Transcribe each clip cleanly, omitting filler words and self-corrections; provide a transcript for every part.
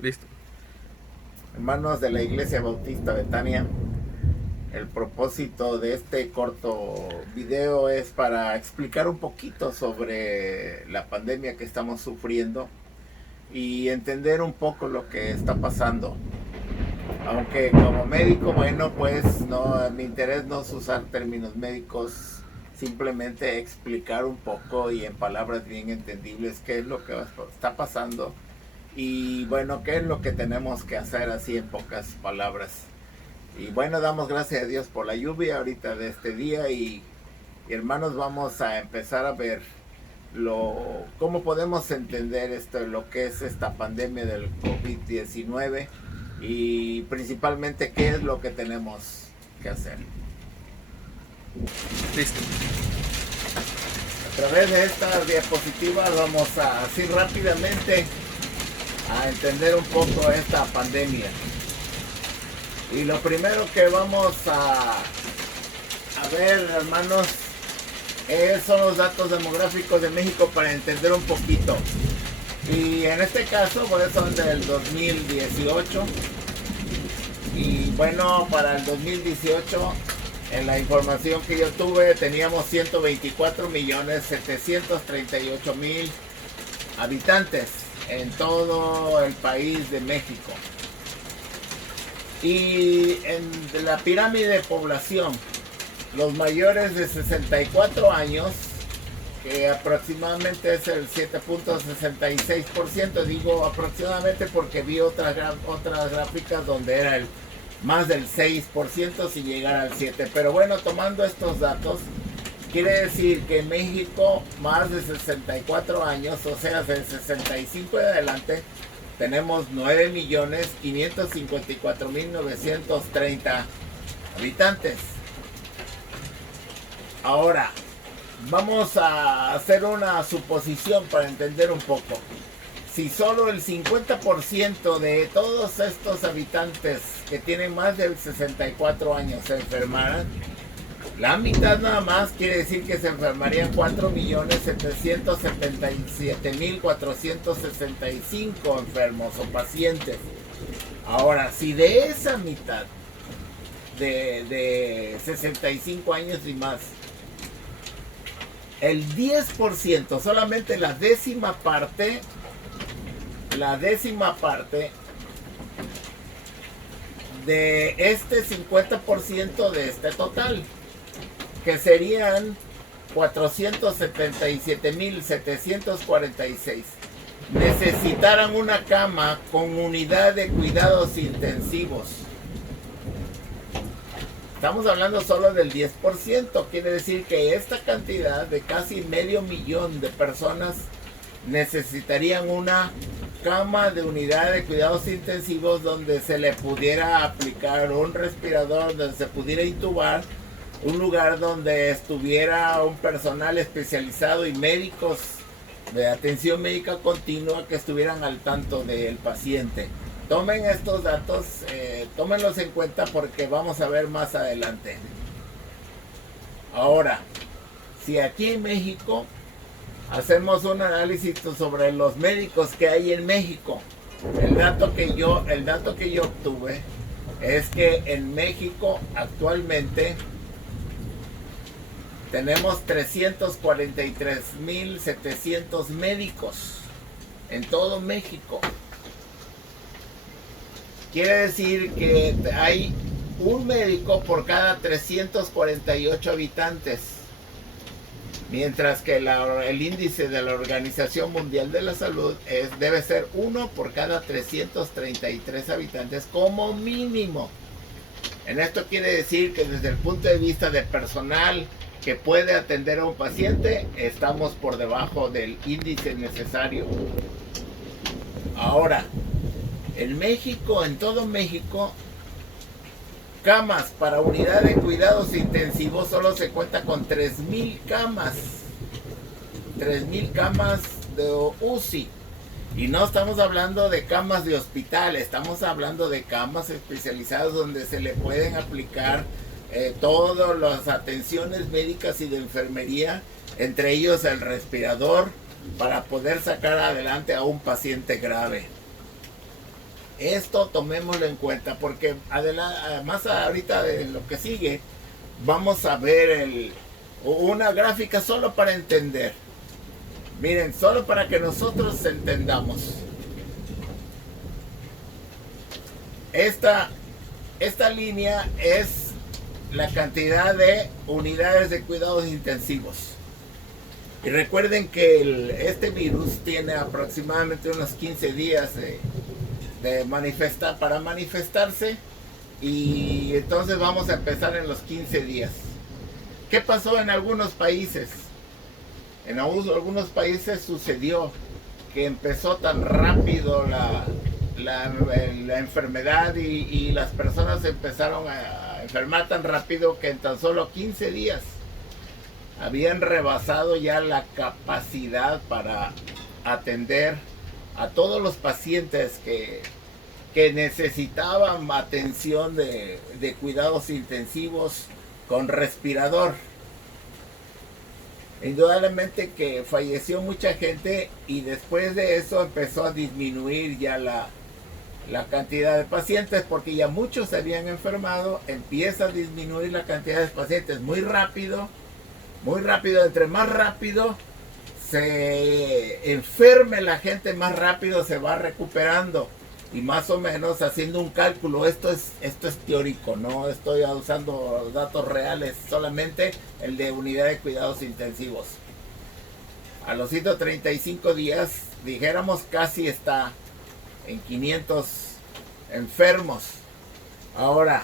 Listo. Hermanos de la Iglesia Bautista Betania, el propósito de este corto video es para explicar un poquito sobre la pandemia que estamos sufriendo y entender un poco lo que está pasando. Aunque como médico, bueno, pues no, mi interés no es usar términos médicos, simplemente explicar un poco y en palabras bien entendibles qué es lo que está pasando. Y bueno, ¿qué es lo que tenemos que hacer así en pocas palabras? Y bueno, damos gracias a Dios por la lluvia ahorita de este día y hermanos, vamos a empezar a ver cómo podemos entender lo que es esta pandemia del COVID-19 y principalmente qué es lo que tenemos que hacer. Listo. A través de esta diapositiva vamos a así rápidamente a entender un poco esta pandemia. Y lo primero que vamos a ver, hermanos, son los datos demográficos de México para entender un poquito. Y en este caso, pues son del 2018. Y bueno, para el 2018, en la información que yo tuve, teníamos 124.738.000 habitantes en todo el país de México. Y en la pirámide de población, los mayores de 64 años, que aproximadamente es el 7.66%, digo aproximadamente porque vi otras gráficas donde era el más del 6% sin llegar al 7%. Pero bueno, tomando estos datos, quiere decir que en México más de 64 años, o sea, de 65 en adelante, tenemos 9.554.930 habitantes. Ahora, vamos a hacer una suposición para entender un poco. Si solo el 50% de todos estos habitantes que tienen más de 64 años se enfermaran, la mitad nada más quiere decir que se enfermarían 4.777.465 enfermos o pacientes. Ahora, si de esa mitad de 65 años y más, el 10%, solamente la décima parte de este 50% de este total, que serían 477.746, necesitaran una cama con unidad de cuidados intensivos. Estamos hablando solo del 10%, quiere decir que esta cantidad de casi 500.000 de personas necesitarían una cama de unidad de cuidados intensivos donde se le pudiera aplicar un respirador, donde se pudiera intubar, un lugar donde estuviera un personal especializado y médicos de atención médica continua que estuvieran al tanto del paciente. Tomen estos datos, tómenlos en cuenta porque vamos a ver más adelante. Ahora, si aquí en México hacemos un análisis sobre los médicos que hay en México, el dato que yo obtuve es que en México actualmente tenemos 343.700 médicos en todo México. Quiere decir que hay un médico por cada 348 habitantes. Mientras que el índice de la Organización Mundial de la Salud debe ser 1 por cada 333 habitantes como mínimo. En esto quiere decir que desde el punto de vista de personal que puede atender a un paciente, estamos por debajo del índice necesario. Ahora, en México, en todo México, camas para unidad de cuidados intensivos solo se cuenta con 3.000 camas. 3.000 camas de UCI. Y no estamos hablando de camas de hospital, estamos hablando de camas especializadas donde se le pueden aplicar todas las atenciones médicas y de enfermería, entre ellos el respirador, para poder sacar adelante a un paciente grave. Esto tomémoslo en cuenta porque además ahorita de lo que sigue vamos a ver una gráfica solo para entender. Miren, solo para que nosotros entendamos. Esta línea es la cantidad de unidades de cuidados intensivos. Y recuerden que este virus tiene aproximadamente unos 15 días para manifestarse, y entonces vamos a empezar en los 15 días. ¿Qué pasó en algunos países? En algunos países sucedió que empezó tan rápido la enfermedad y las personas empezaron a enfermar tan rápido que en tan solo 15 días habían rebasado ya la capacidad para atender a todos los pacientes que necesitaban atención de cuidados intensivos con respirador. Indudablemente que falleció mucha gente, y después de eso empezó a disminuir ya la cantidad de pacientes, porque ya muchos se habían enfermado. Empieza a disminuir la cantidad de pacientes muy rápido, entre más rápido se enferme la gente, más rápido se va recuperando. Y más o menos haciendo un cálculo, esto es teórico, no estoy usando datos reales, solamente el de unidad de cuidados intensivos. A los 135 días, dijéramos, casi está en 500 enfermos. Ahora,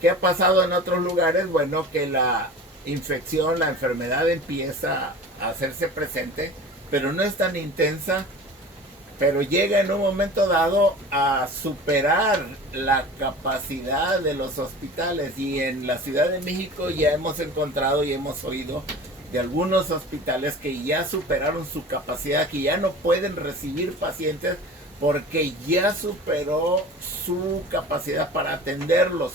¿qué ha pasado en otros lugares? Bueno, que la infección, la enfermedad empieza a hacerse presente, pero no es tan intensa, pero llega en un momento dado a superar la capacidad de los hospitales. Y en la Ciudad de México ya hemos encontrado y hemos oído de algunos hospitales que ya superaron su capacidad, que ya no pueden recibir pacientes porque ya superó su capacidad para atenderlos.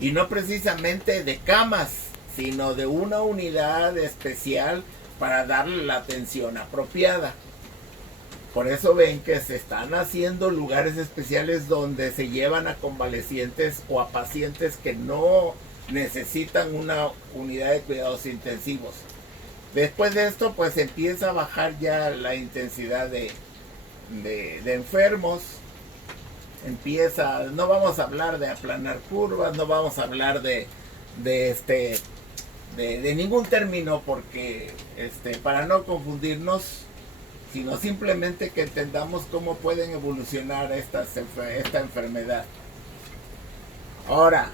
Y no precisamente de camas, sino de una unidad especial para darle la atención apropiada. Por eso ven que se están haciendo lugares especiales donde se llevan a convalecientes o a pacientes que no necesitan una unidad de cuidados intensivos. Después de esto, pues empieza a bajar ya la intensidad de enfermos. No vamos a hablar de aplanar curvas, no vamos a hablar de ningún término, porque para no confundirnos, sino simplemente que entendamos cómo pueden evolucionar esta enfermedad. Ahora,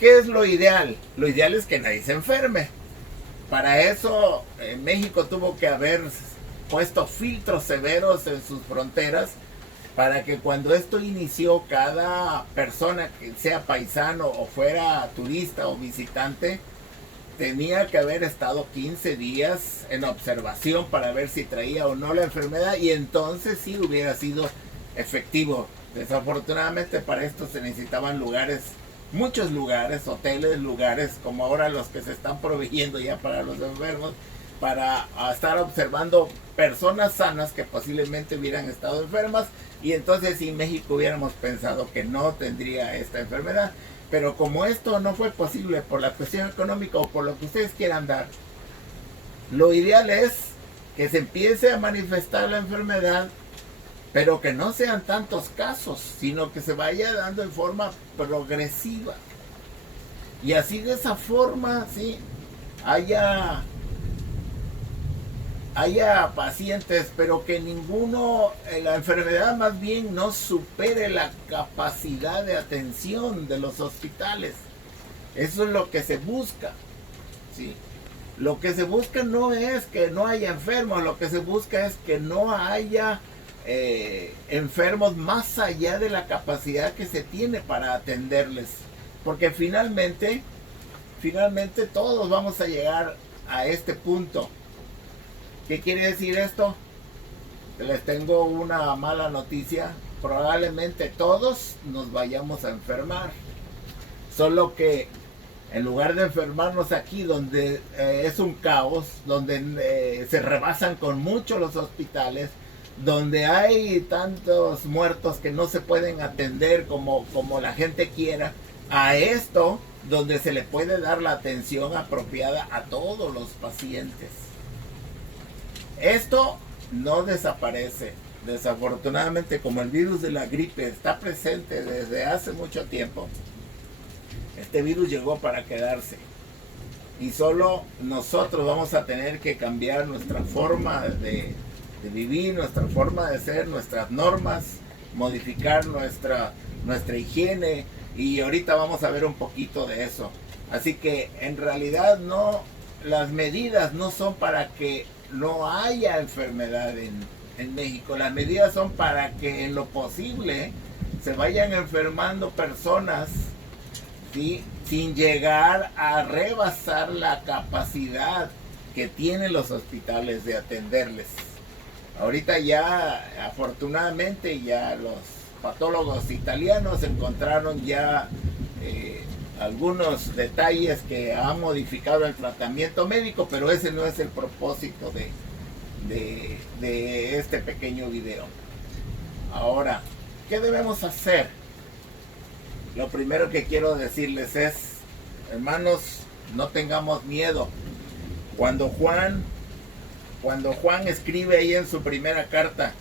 ¿qué es lo ideal? Lo ideal es que nadie se enferme. Para eso, México tuvo que haber puesto filtros severos en sus fronteras, para que cuando esto inició, cada persona, que sea paisano o fuera turista o visitante, tenía que haber estado 15 días en observación para ver si traía o no la enfermedad, y entonces sí hubiera sido efectivo. Desafortunadamente para esto se necesitaban muchos lugares, hoteles, lugares como ahora los que se están proveyendo ya para los enfermos, para estar observando personas sanas que posiblemente hubieran estado enfermas, y entonces sí, México hubiéramos pensado que no tendría esta enfermedad. Pero como esto no fue posible por la cuestión económica o por lo que ustedes quieran dar, lo ideal es que se empiece a manifestar la enfermedad, pero que no sean tantos casos, sino que se vaya dando en forma progresiva. Y así, de esa forma, sí, haya pacientes, pero que la enfermedad más bien no supere la capacidad de atención de los hospitales. Eso es lo que se busca, ¿sí? Lo que se busca no es que no haya enfermos, lo que se busca es que no haya enfermos más allá de la capacidad que se tiene para atenderles. Porque finalmente todos vamos a llegar a este punto. ¿Qué quiere decir esto? Les tengo una mala noticia. Probablemente todos nos vayamos a enfermar. Solo que en lugar de enfermarnos aquí, donde es un caos, donde se rebasan con mucho los hospitales, donde hay tantos muertos que no se pueden atender como la gente quiera, a esto donde se le puede dar la atención apropiada a todos los pacientes. Esto no desaparece. Desafortunadamente, como el virus de la gripe está presente desde hace mucho tiempo, este virus llegó para quedarse. Y solo nosotros vamos a tener que cambiar nuestra forma de vivir, nuestra forma de ser, nuestras normas, modificar nuestra higiene. Y ahorita vamos a ver un poquito de eso. Así que en realidad no, las medidas no son para que no haya enfermedad en México. Las medidas son para que en lo posible se vayan enfermando personas, ¿sí?, sin llegar a rebasar la capacidad que tienen los hospitales de atenderles. Ahorita ya, afortunadamente, ya los patólogos italianos encontraron ya algunos detalles que han modificado el tratamiento médico, pero ese no es el propósito de este pequeño video. Ahora, ¿qué debemos hacer? Lo primero que quiero decirles es, hermanos, no tengamos miedo. Cuando Juan escribe ahí en su primera carta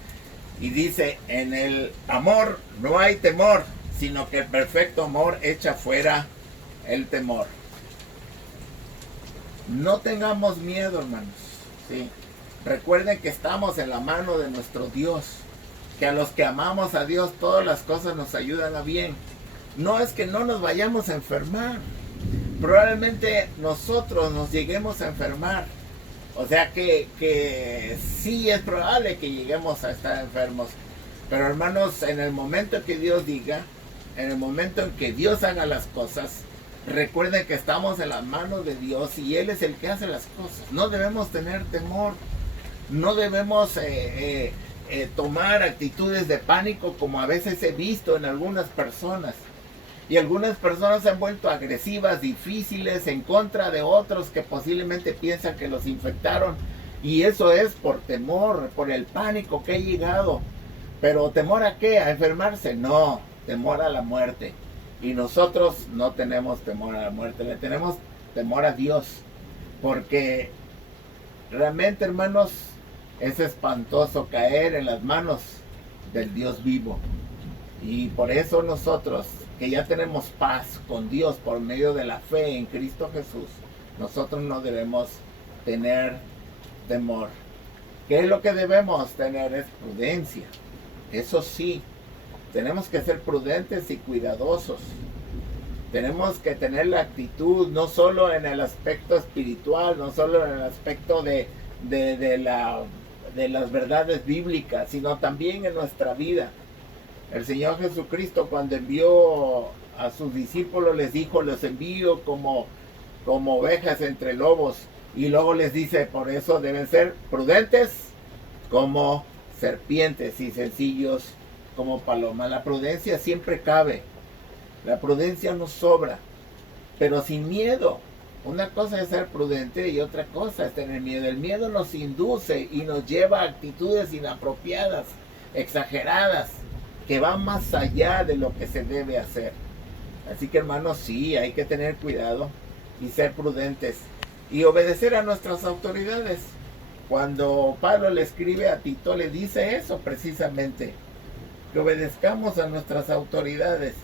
y dice, en el amor no hay temor, sino que el perfecto amor echa fuera el temor. No tengamos miedo, hermanos, ¿sí? Recuerden que estamos en la mano de nuestro Dios, que a los que amamos a Dios todas las cosas nos ayudan a bien. No es que no nos vayamos a enfermar, probablemente nosotros nos lleguemos a enfermar. O sea que sí es probable que lleguemos a estar enfermos. Pero hermanos, en el momento que Dios diga, en el momento en que Dios haga las cosas, recuerden que estamos en las manos de Dios y Él es el que hace las cosas. No debemos tener temor. No debemos tomar actitudes de pánico como a veces he visto en algunas personas. Y algunas personas se han vuelto agresivas, difíciles, en contra de otros que posiblemente piensan que los infectaron. Y eso es por temor, por el pánico que ha llegado. ¿Pero temor a qué? ¿A enfermarse? No, temor a la muerte. Y nosotros no tenemos temor a la muerte, le tenemos temor a Dios. Porque realmente, hermanos, es espantoso caer en las manos del Dios vivo. Y por eso nosotros, que ya tenemos paz con Dios por medio de la fe en Cristo Jesús, nosotros no debemos tener temor. ¿Qué es lo que debemos tener? Es prudencia. Eso sí, tenemos que ser prudentes y cuidadosos. Tenemos que tener la actitud, no solo en el aspecto espiritual, no solo en el aspecto de las verdades bíblicas, sino también en nuestra vida. El Señor Jesucristo, cuando envió a sus discípulos, les dijo, los envío como ovejas entre lobos. Y luego les dice, por eso deben ser prudentes como serpientes y sencillos como palomas. La prudencia siempre cabe. La prudencia nos sobra, pero sin miedo. Una cosa es ser prudente y otra cosa es tener miedo. El miedo nos induce y nos lleva a actitudes inapropiadas, exageradas, que van más allá de lo que se debe hacer. Así que, hermanos, sí, hay que tener cuidado y ser prudentes y obedecer a nuestras autoridades. Cuando Pablo le escribe a Tito, le dice eso precisamente, que obedezcamos a nuestras autoridades,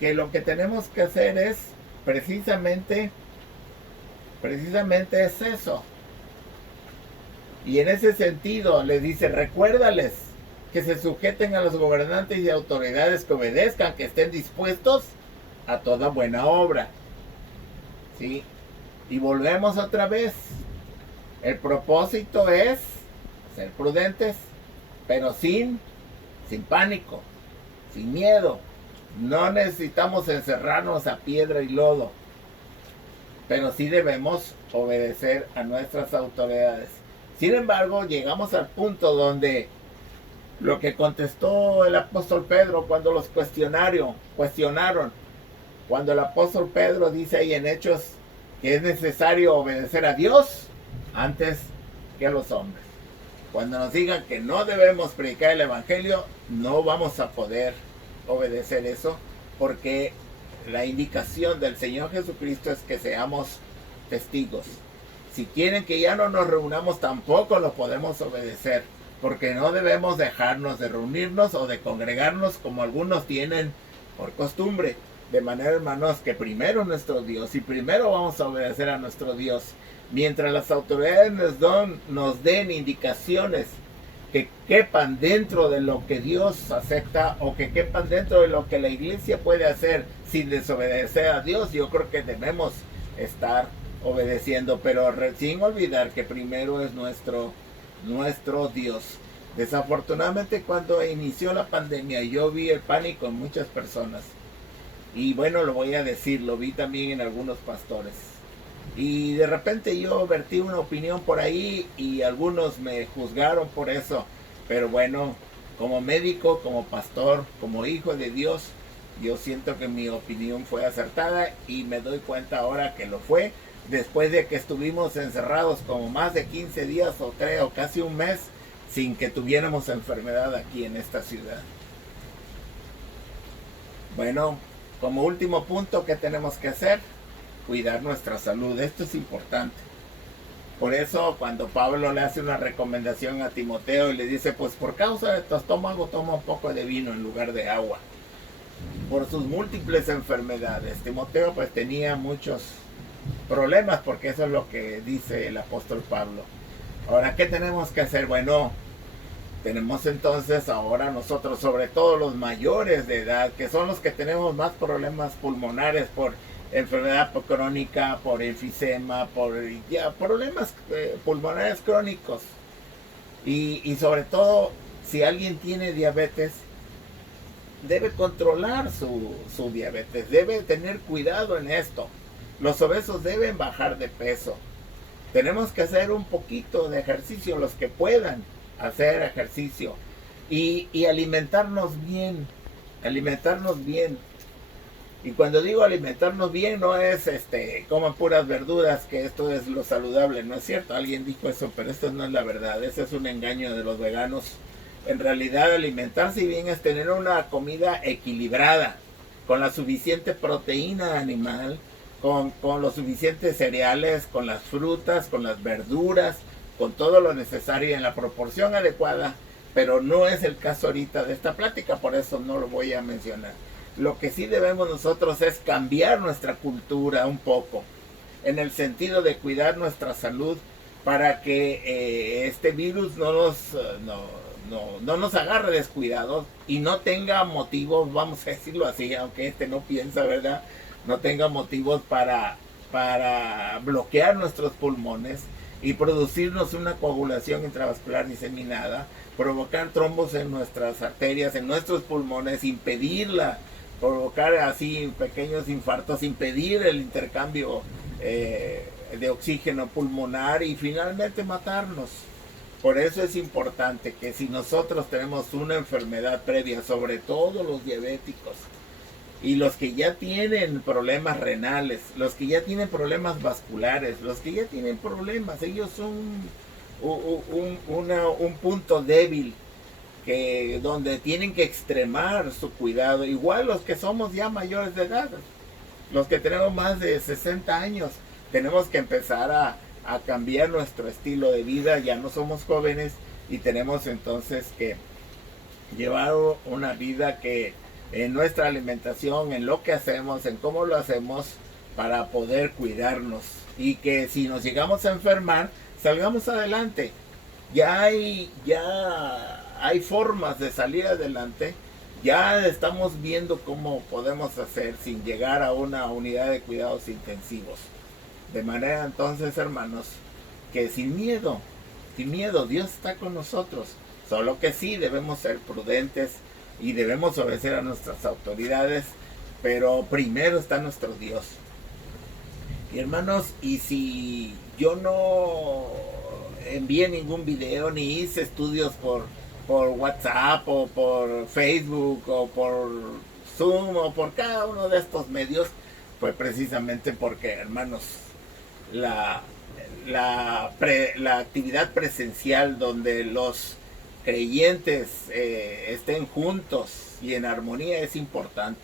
que lo que tenemos que hacer es precisamente es eso. Y en ese sentido le dice, recuérdales que se sujeten a los gobernantes y autoridades, que obedezcan, que estén dispuestos a toda buena obra. ¿Sí? Y volvemos otra vez. El propósito es ser prudentes, pero sin pánico, sin miedo. No necesitamos encerrarnos a piedra y lodo, pero sí debemos obedecer a nuestras autoridades. Sin embargo, llegamos al punto donde lo que contestó el apóstol Pedro cuando los cuestionaron, cuando el apóstol Pedro dice ahí en Hechos que es necesario obedecer a Dios antes que a los hombres. Cuando nos digan que no debemos predicar el evangelio, no vamos a poder obedecer eso, porque la indicación del Señor Jesucristo es que seamos testigos. Si quieren que ya no nos reunamos, tampoco lo podemos obedecer, porque no debemos dejarnos de reunirnos o de congregarnos como algunos tienen por costumbre. De manera, hermanos, que primero nuestro Dios, y primero vamos a obedecer a nuestro Dios, mientras las autoridades nos den indicaciones que quepan dentro de lo que Dios acepta, o que quepan dentro de lo que la iglesia puede hacer sin desobedecer a Dios, yo creo que debemos estar obedeciendo, pero sin olvidar que primero es nuestro Dios. Desafortunadamente, cuando inició la pandemia, yo vi el pánico en muchas personas, y bueno, lo voy a decir, lo vi también en algunos pastores, y de repente yo vertí una opinión por ahí y algunos me juzgaron por eso. Pero bueno, como médico, como pastor, como hijo de Dios, yo siento que mi opinión fue acertada, y me doy cuenta ahora que lo fue, después de que estuvimos encerrados como más de 15 días o 3 o casi un mes sin que tuviéramos enfermedad aquí en esta ciudad. Bueno, como último punto, ¿qué tenemos que hacer? Cuidar nuestra salud. Esto es importante. Por eso, cuando Pablo le hace una recomendación a Timoteo y le dice, pues por causa de tu estómago toma un poco de vino en lugar de agua, por sus múltiples enfermedades. Timoteo pues tenía muchos problemas, porque eso es lo que dice el apóstol Pablo. Ahora, ¿qué tenemos que hacer? Bueno, tenemos entonces ahora nosotros, sobre todo los mayores de edad, que son los que tenemos más problemas pulmonares por enfermedad crónica, por enfisema, por problemas pulmonares crónicos, y sobre todo si alguien tiene diabetes, debe controlar su diabetes, debe tener cuidado en esto. Los obesos deben bajar de peso. Tenemos que hacer un poquito de ejercicio, los que puedan hacer ejercicio, y alimentarnos bien, Y cuando digo alimentarnos bien, no es coman puras verduras, que esto es lo saludable, no es cierto. Alguien dijo eso, pero esto no es la verdad. Ese es un engaño de los veganos. En realidad, alimentarse bien es tener una comida equilibrada, con la suficiente proteína animal, con los suficientes cereales, con las frutas, con las verduras, con todo lo necesario en la proporción adecuada. Pero no es el caso ahorita de esta plática, por eso no lo voy a mencionar. Lo que sí debemos nosotros es cambiar nuestra cultura un poco, en el sentido de cuidar nuestra salud, para que este virus no nos agarre descuidados y no tenga motivos, vamos a decirlo así, aunque no piensa, ¿verdad? No tenga motivos para bloquear nuestros pulmones y producirnos una coagulación intravascular diseminada, provocar trombos en nuestras arterias, en nuestros pulmones, impedirla, provocar así pequeños infartos, impedir el intercambio de oxígeno pulmonar, y finalmente matarnos. Por eso es importante que si nosotros tenemos una enfermedad previa, sobre todo los diabéticos y los que ya tienen problemas renales, los que ya tienen problemas vasculares, los que ya tienen problemas, ellos son un punto débil, donde tienen que extremar su cuidado. Igual los que somos ya mayores de edad, los que tenemos más de 60 años, tenemos que empezar a cambiar nuestro estilo de vida. Ya no somos jóvenes, y tenemos entonces que llevar una vida que en nuestra alimentación, en lo que hacemos, en cómo lo hacemos, para poder cuidarnos, y que si nos llegamos a enfermar, salgamos adelante. Ya hay formas de salir adelante. Ya estamos viendo cómo podemos hacer sin llegar a una unidad de cuidados intensivos. De manera entonces, hermanos, que sin miedo, Dios está con nosotros. Solo que sí debemos ser prudentes y debemos obedecer a nuestras autoridades, pero primero está nuestro Dios. Y hermanos, y si yo no envié ningún video ni hice estudios por WhatsApp o por Facebook o por Zoom o por cada uno de estos medios, pues precisamente porque, hermanos, la actividad presencial donde los creyentes estén juntos y en armonía es importante.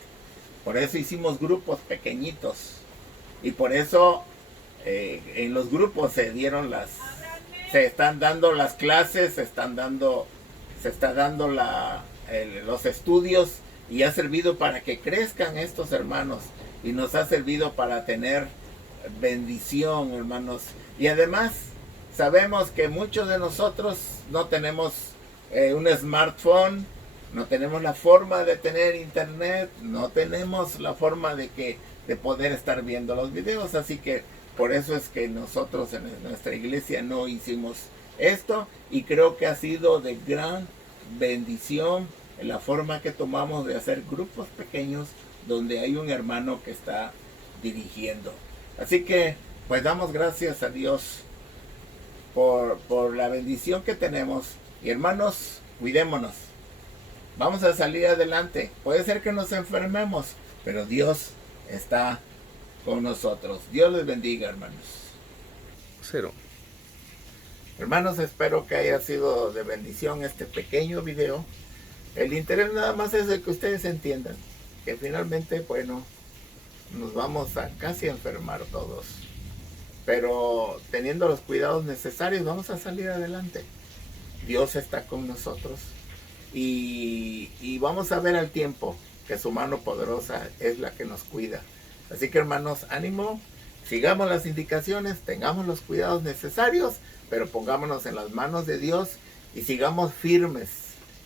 Por eso hicimos grupos pequeñitos y por eso en los grupos se están dando las clases, se está dando los estudios, y ha servido para que crezcan estos hermanos y nos ha servido para tener bendición, hermanos. Y además sabemos que muchos de nosotros no tenemos un smartphone, no tenemos la forma de tener internet, no tenemos la forma de poder estar viendo los videos, así que por eso es que nosotros en nuestra iglesia no hicimos esto, y creo que ha sido de gran bendición en la forma que tomamos de hacer grupos pequeños donde hay un hermano que está dirigiendo. Así que pues damos gracias a Dios por la bendición que tenemos. Y hermanos, cuidémonos. Vamos a salir adelante. Puede ser que nos enfermemos, pero Dios está con nosotros. Dios les bendiga, hermanos. Hermanos, espero que haya sido de bendición este pequeño video. El interés nada más es de que ustedes entiendan que finalmente, bueno, nos vamos a casi enfermar todos, pero teniendo los cuidados necesarios vamos a salir adelante. Dios está con nosotros y vamos a ver al tiempo que su mano poderosa es la que nos cuida. Así que hermanos, ánimo, sigamos las indicaciones, tengamos los cuidados necesarios, pero pongámonos en las manos de Dios y sigamos firmes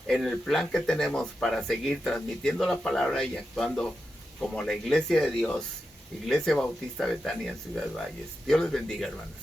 en el plan que tenemos para seguir transmitiendo la palabra y actuando como la iglesia de Dios, Iglesia Bautista Betania en Ciudad Valles. Dios les bendiga, hermanos.